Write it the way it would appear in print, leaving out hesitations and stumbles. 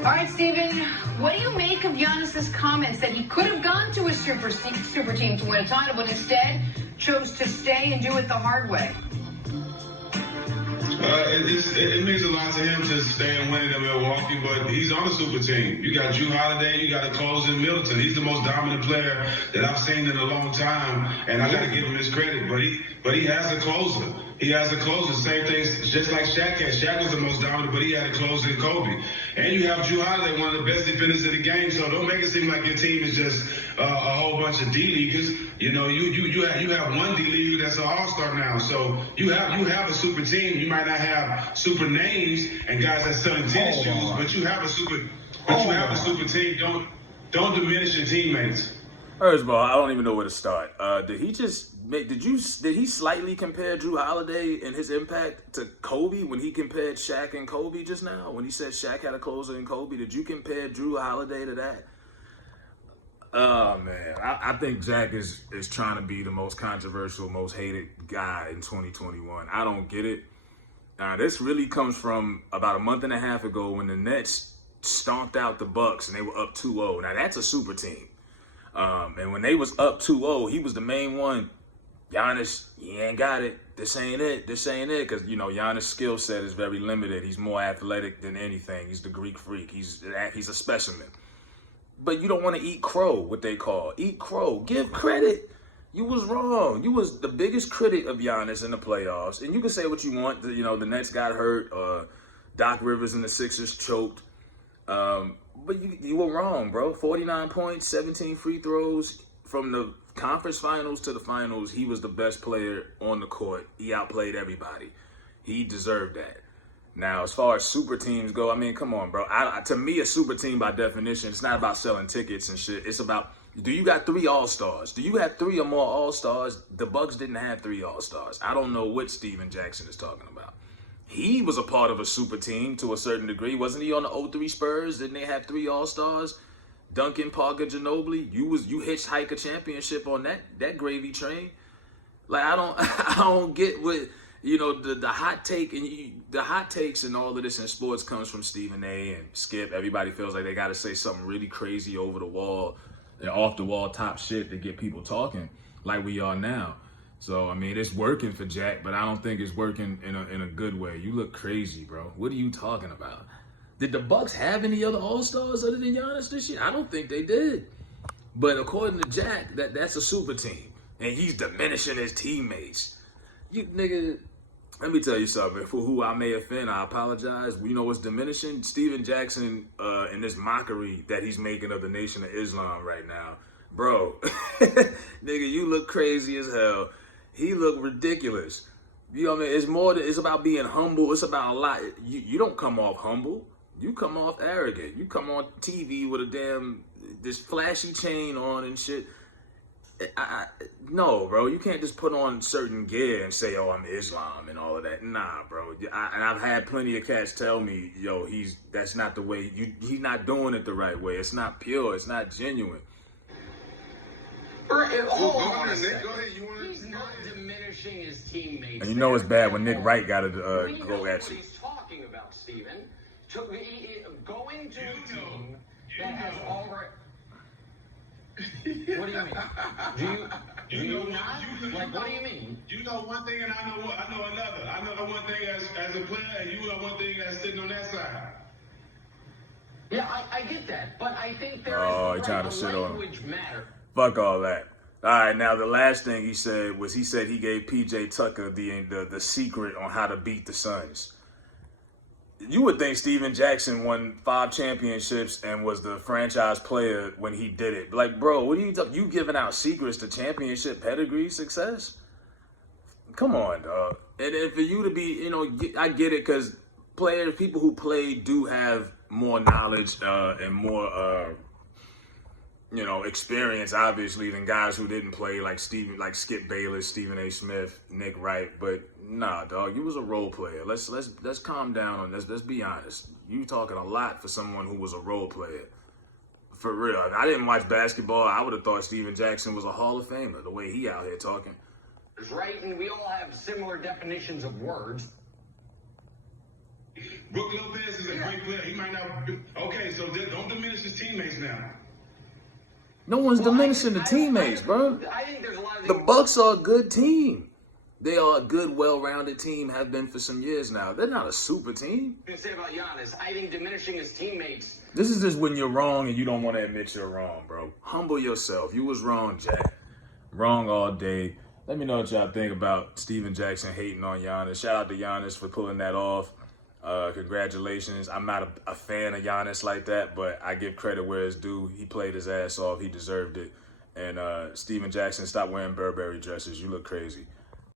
All right, Stephen, what do you make of Giannis's comments that he could have gone to a super team to win a title, but instead chose to stay and do it the hard way? It means a lot to him to stay and win in Milwaukee, but he's on a super team. You got Drew Holiday, you got a closer in Middleton. He's the most dominant player that I've seen in a long time, and I got to give him his credit. But he has a closer. He has a closer. Same thing, just like Shaq had. Shaq was the most dominant, but he had a closer in Kobe. And you have Drew Holiday, one of the best defenders in the game. So don't make it seem like your team is just a whole bunch of D-leaguers. You know, you have one D-leaguer that's an all-star now. So you have a super team. You might not have super names and guys that selling tennis shoes, but you have a super team. Don't diminish your teammates. First of all, I don't even know where to start. Did he slightly compare Drew Holiday and his impact to Kobe when he compared Shaq and Kobe just now? When he said Shaq had a closer than Kobe, did you compare Drew Holiday to that? Oh man, I think Jack is trying to be the most controversial, most hated guy in 2021. I don't get it. Now this really comes from about a month and a half ago when the Nets stomped out the Bucks and they were up 2-0. Now that's a super team. And when they was up 2-0, he was the main one. Giannis, he ain't got it. This ain't it. Because, you know, Giannis' skill set is very limited. He's more athletic than anything. He's the Greek freak. He's a specimen. But you don't want to eat crow, what they call. Eat crow. Give credit. You was wrong. You was the biggest critic of Giannis in the playoffs. And you can say what you want. You know, the Nets got hurt. Doc Rivers and the Sixers choked. But you were wrong, bro. 49 points, 17 free throws. From the conference finals to the finals, he was the best player on the court. He outplayed everybody. He deserved that. Now, as far as super teams go, I mean, come on, bro. To me, a super team, by definition, it's not about selling tickets and shit. It's about, do you got 3 All-Stars? Do you have 3 or more All-Stars? The Bucks didn't have 3 All-Stars. I don't know what Stephen Jackson is talking about. He was a part of a super team to a certain degree. Wasn't he on the 03 Spurs? Didn't they have 3 All-Stars? Duncan, Parker, Ginobili. You hitchhike a championship on that gravy train. Like I don't get what, you know, the hot take and the hot takes and all of this in sports comes from Stephen A. and Skip. Everybody feels like they got to say something really crazy over the wall and off the wall top shit to get people talking like we are now. So, I mean, it's working for Jack, but I don't think it's working in a good way. You look crazy, bro. What are you talking about? Did the Bucks have any other All-Stars other than Giannis this year? I don't think they did. But according to Jack, that's a super team. And he's diminishing his teammates. You nigga, let me tell you something. For who I may offend, I apologize. You know what's diminishing? Stephen Jackson and this mockery that he's making of the Nation of Islam right now. Bro, nigga, you look crazy as hell. He looked ridiculous. You know what I mean? It's about being humble. It's about a lot. You don't come off humble. You come off arrogant. You come on TV with this flashy chain on and shit. No, bro. You can't just put on certain gear and say, oh, I'm Islam and all of that. Nah, bro. And I've had plenty of cats tell me, yo, that's not the way. He's not doing it the right way. It's not pure. It's not genuine. He's not diminishing his teammates. And you know it's bad when Nick Wright got to go at you. He's talking about, Stephen. Going to a team that has already. What do you mean? Do you not? What do you mean? You know one thing and I know another. I know one thing as a player and you know one thing that's sitting on that side. Yeah, I get that, but I think there is language matter. Fuck all that. All right, now the last thing he said was he gave PJ Tucker the secret on how to beat the Suns. You would think Stephen Jackson won 5 championships and was the franchise player when he did it. Like, bro, what are you talking? You giving out secrets to championship pedigree success? Come on, dog. And for you to be, you know, I get it because people who play do have more knowledge and more, you know, experience, obviously, than guys who didn't play like Skip Bayless, Stephen A. Smith, Nick Wright. But nah, dog, you was a role player. Let's calm down on this. Let's be honest. You talking a lot for someone who was a role player. For real. I didn't watch basketball. I would have thought Stephen Jackson was a Hall of Famer, the way he out here talking. Right, and we all have similar definitions of words. Brook Lopez is a great great player. He might not be, okay, so don't diminish his teammates now. No one's diminishing the teammates, bro. I think there's a lot of The Bucks are a good team. They are a good, well-rounded team, have been for some years now. They're not a super team. to say about Giannis. I think diminishing his teammates. This is just when you're wrong and you don't want to admit you're wrong, bro. Humble yourself. You was wrong, Jack. Wrong all day. Let me know what y'all think about Stephen Jackson hating on Giannis. Shout out to Giannis for pulling that off. Congratulations. I'm not a fan of Giannis like that, but I give credit where it's due. He played his ass off. He deserved it. And Stephen Jackson, stop wearing Burberry dresses. You look crazy.